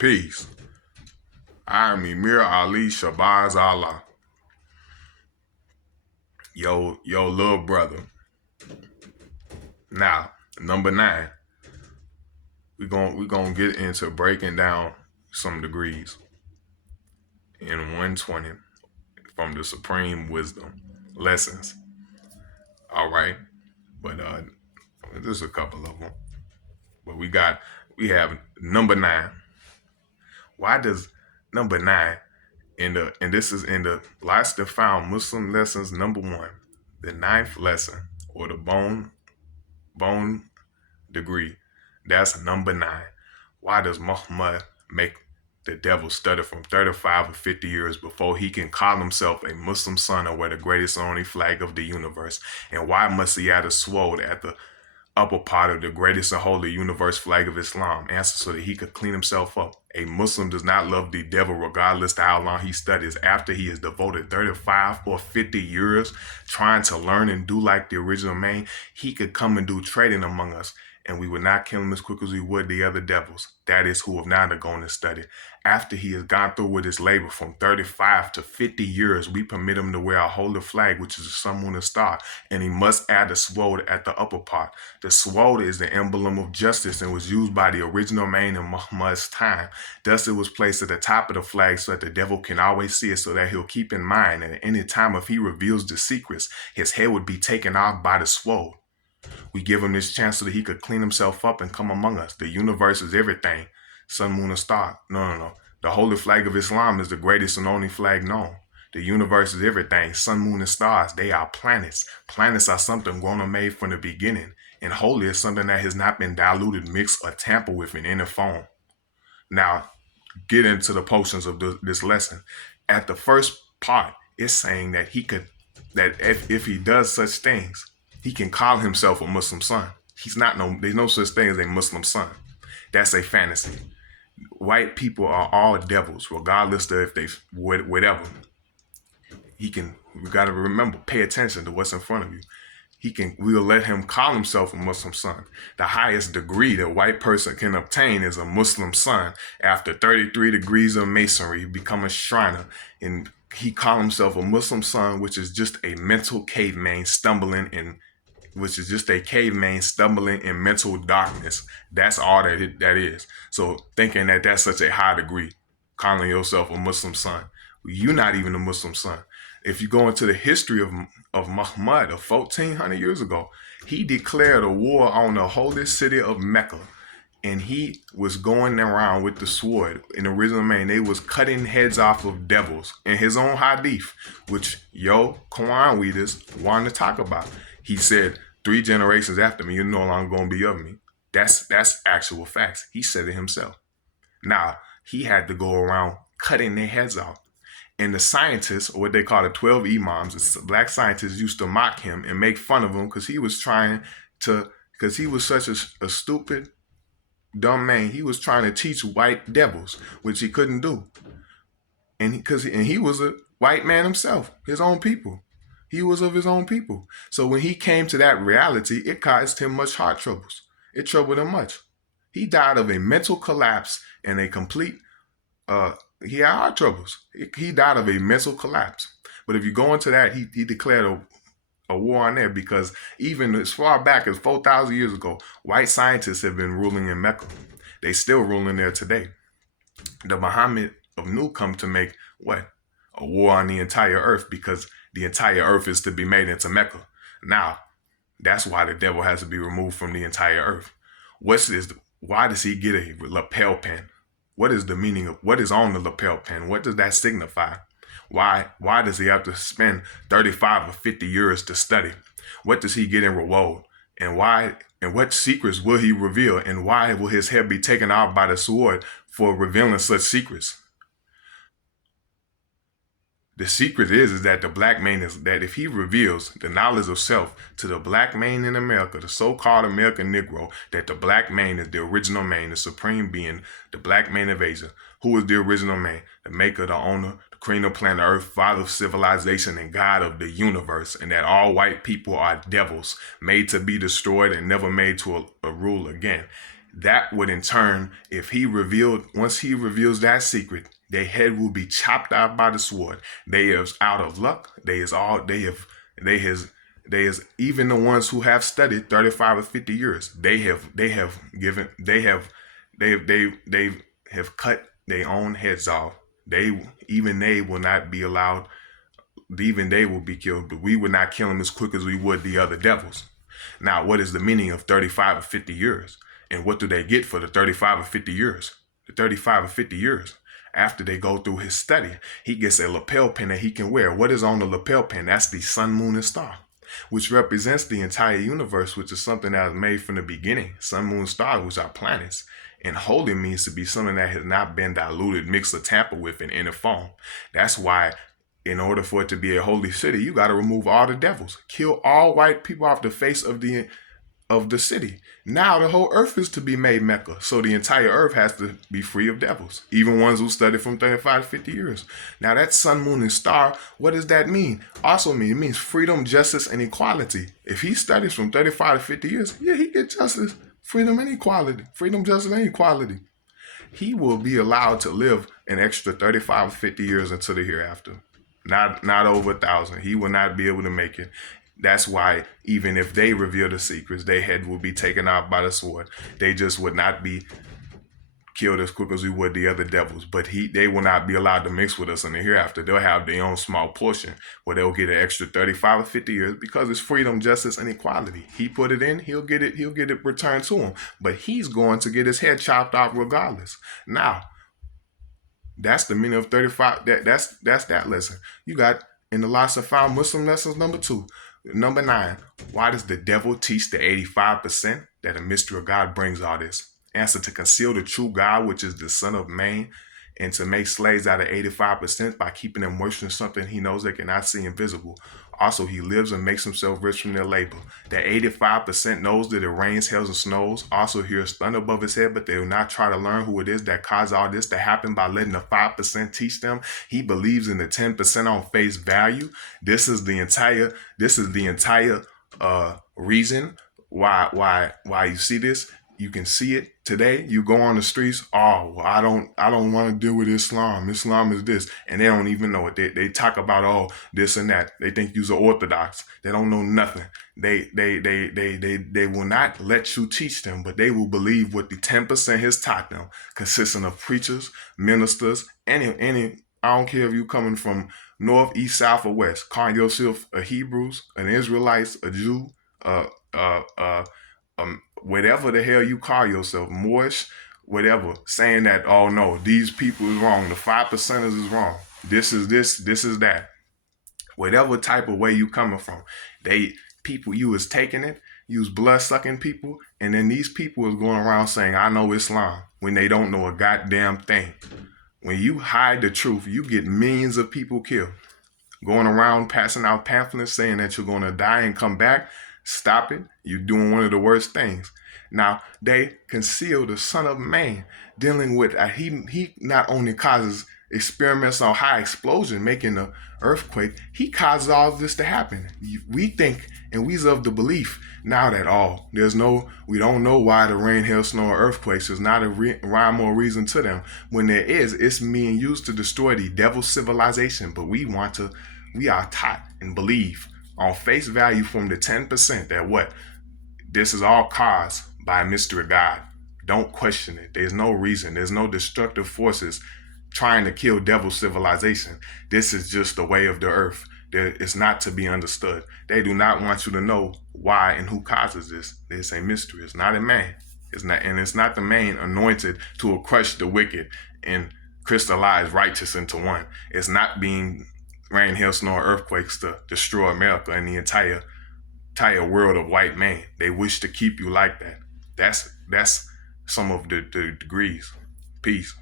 Peace. I am Emir Ali Shabazz Allah. Yo, little brother. Now, number 9. We gonna get into breaking down some degrees in 120 from the Supreme Wisdom lessons. All right, but there's a couple of them. But we have number 9. Why does number 9 and this is in the Lost and Found Muslim lessons number 1, the ninth lesson or the bone degree. That's number 9. Why does Muhammad make the devil study from 35 or 50 years before he can call himself a Muslim son and wear the greatest and only flag of the universe? And why must he add a sword at the upper part of the greatest and holy universe flag of Islam? Answer: so that he could clean himself up. A Muslim does not love the devil regardless to how long he studies. After he has devoted 35 or 50 years trying to learn and do like the original man, he could come and do trading among us, and we would not kill him as quick as we would the other devils. That is, who have not undergone this study. After he has gone through with his labor from 35 to 50 years, we permit him to wear our holy flag, which is the sun, moon, and star, and he must add the sword at the upper part. The sword is the emblem of justice and was used by the original man in Muhammad's time. Thus, it was placed at the top of the flag so that the devil can always see it, so that he'll keep in mind that at any time if he reveals the secrets, his head would be taken off by the sword. We give him this chance so that he could clean himself up and come among us. The universe is everything. Sun, moon, and star. No. The holy flag of Islam is the greatest and only flag known. The universe is everything. Sun, moon, and stars, they are planets. Planets are something grown or made from the beginning. And holy is something that has not been diluted, mixed, or tampered with in any form. Now, get into the portions of this lesson. At the first part, it's saying that if he does such things, he can call himself a Muslim son. There's no such thing as a Muslim son. That's a fantasy. White people are all devils, regardless of if they whatever. We gotta remember, pay attention to what's in front of you. We'll let him call himself a Muslim son. The highest degree that a white person can obtain is a Muslim son. After 33 degrees of masonry, become a Shriner, and he called himself a Muslim son, which is just a mental caveman stumbling in mental darkness. That's all that is. So thinking that that's such a high degree, calling yourself a Muslim son, you're not even a Muslim son. If you go into the history of Muhammad of 1400 years ago, he declared a war on the holy city of Mecca. And he was going around with the sword. In the original man, they was cutting heads off of devils. In his own hadith, which Quran readers want to talk about. He said, 3 generations after me, you're no longer going to be of me. That's actual facts. He said it himself. Now, he had to go around cutting their heads off. And the scientists, or what they call the 12 imams, the black scientists used to mock him and make fun of him because he was such a stupid, dumb man. He was trying to teach white devils, which he couldn't do. And he was a white man himself, his own people. He was of his own people. So when he came to that reality, it caused him much heart troubles. It troubled him much. He died of a mental collapse and a complete, he had heart troubles. He died of a mental collapse. But if you go into that, he declared a war on there, because even as far back as 4,000 years ago, white scientists have been ruling in Mecca. They still ruling there today. The Muhammad of New come to make what? A war on the entire earth, because the entire earth is to be made into Mecca. Now, that's why the devil has to be removed from the entire earth. Why does he get a lapel pin? What is the meaning of what is on the lapel pin? What does that signify? Why does he have to spend 35 or 50 years to study? What does he get in reward? And what secrets will he reveal? And why will his head be taken off by the sword for revealing such secrets? The secret is that the black man that if he reveals the knowledge of self to the black man in America, the so-called American Negro, that the black man is the original man, the supreme being, the black man of Asia. Who is the original man? The maker, the owner, the creator of planet Earth, father of civilization, and God of the universe, and that all white people are devils, made to be destroyed and never made to rule again. That would in turn, if he revealed, once he reveals that secret, their head will be chopped off by the sword. They is out of luck. They has they is even the ones who have studied 35 or 50 years. They have cut their own heads off. They will not be allowed, even they will be killed, but we would not kill them as quick as we would the other devils. Now, what is the meaning of 35 or 50 years? And what do they get for the 35 or 50 years? The 35 or 50 years. After they go through his study, he gets a lapel pin that he can wear. What is on the lapel pin? That's the sun, moon, and star, which represents the entire universe, which is something that was made from the beginning. Sun, moon, stars, which are planets. And holy means to be something that has not been diluted, mixed, or tampered with in any form. That's why in order for it to be a holy city, you got to remove all the devils, kill all white people off the face of the city. Now the whole earth is to be made Mecca, so the entire earth has to be free of devils, even ones who studied from 35 to 50 years. Now that sun, moon, and star, what does that mean? Also mean, it means freedom, justice, and equality. If he studies from 35 to 50 years, yeah, he gets justice, freedom, and equality. Freedom, justice, and equality. He will be allowed to live an extra 35 or 50 years until the hereafter. Not over 1,000. He will not be able to make it. That's why even if they reveal the secrets, their head will be taken out by the sword. They just would not be killed as quick as we would the other devils. But they will not be allowed to mix with us in the hereafter. They'll have their own small portion where they'll get an extra 35 or 50 years because it's freedom, justice, and equality. He put it in, he'll get it returned to him. But he's going to get his head chopped off regardless. Now, that's the meaning of 35. That's that lesson. You got in the Lost and Found Muslim lessons number 2. Number 9. Why does the devil teach the 85% that a mystery of God brings all this? Answer: to conceal the true God, which is the Son of Man, and to make slaves out of 85% by keeping them worshiping something he knows they cannot see invisible. Also, he lives and makes himself rich from their labor. That 85% knows that it rains, hails, and snows. Also hears thunder above his head, but they will not try to learn who it is that caused all this to happen by letting the 5% teach them. He believes in the 10% on face value. This is the entire reason why you see this. You can see it today. You go on the streets. Oh, well, I don't want to deal with Islam. Islam is this, and they don't even know it. They talk about this and that. They think you're orthodox. They don't know nothing. They will not let you teach them, but they will believe what the 10% has taught them, consisting of preachers, ministers, any. I don't care if you coming from north, east, south, or west. Calling yourself a Hebrews, an Israelite, a Jew, whatever the hell you call yourself, Moorish, whatever, saying that, oh no, these people is wrong, the 5%ers is wrong, this is that. Whatever type of way you coming from, you was taking it, you was blood sucking people, and then these people is going around saying, I know Islam, when they don't know a goddamn thing. When you hide the truth, you get millions of people killed. Going around passing out pamphlets saying that you're going to die and come back, stop it. You're doing one of the worst things. Now, they conceal the Son of Man, dealing with, he not only causes experiments on high explosion, making the earthquake, he causes all of this to happen. We think, and we's of the belief now that we don't know why the rain, hail, snow, or earthquakes. There's not a rhyme or reason to them. When there is, it's being used to destroy the devil's civilization. But we are taught and believe on face value from the 10% that this is all caused by a mystery God. Don't question it. There's no reason. There's no destructive forces trying to kill devil civilization. This is just the way of the earth. It's not to be understood. They do not want you to know why and who causes this. It's a mystery. It's not a man. It's not the man anointed to crush the wicked and crystallize righteous into one. It's not being rain, hail, snow, or earthquakes to destroy America and the entire world of white man. They wish to keep you like that. That's some of the degrees. Peace.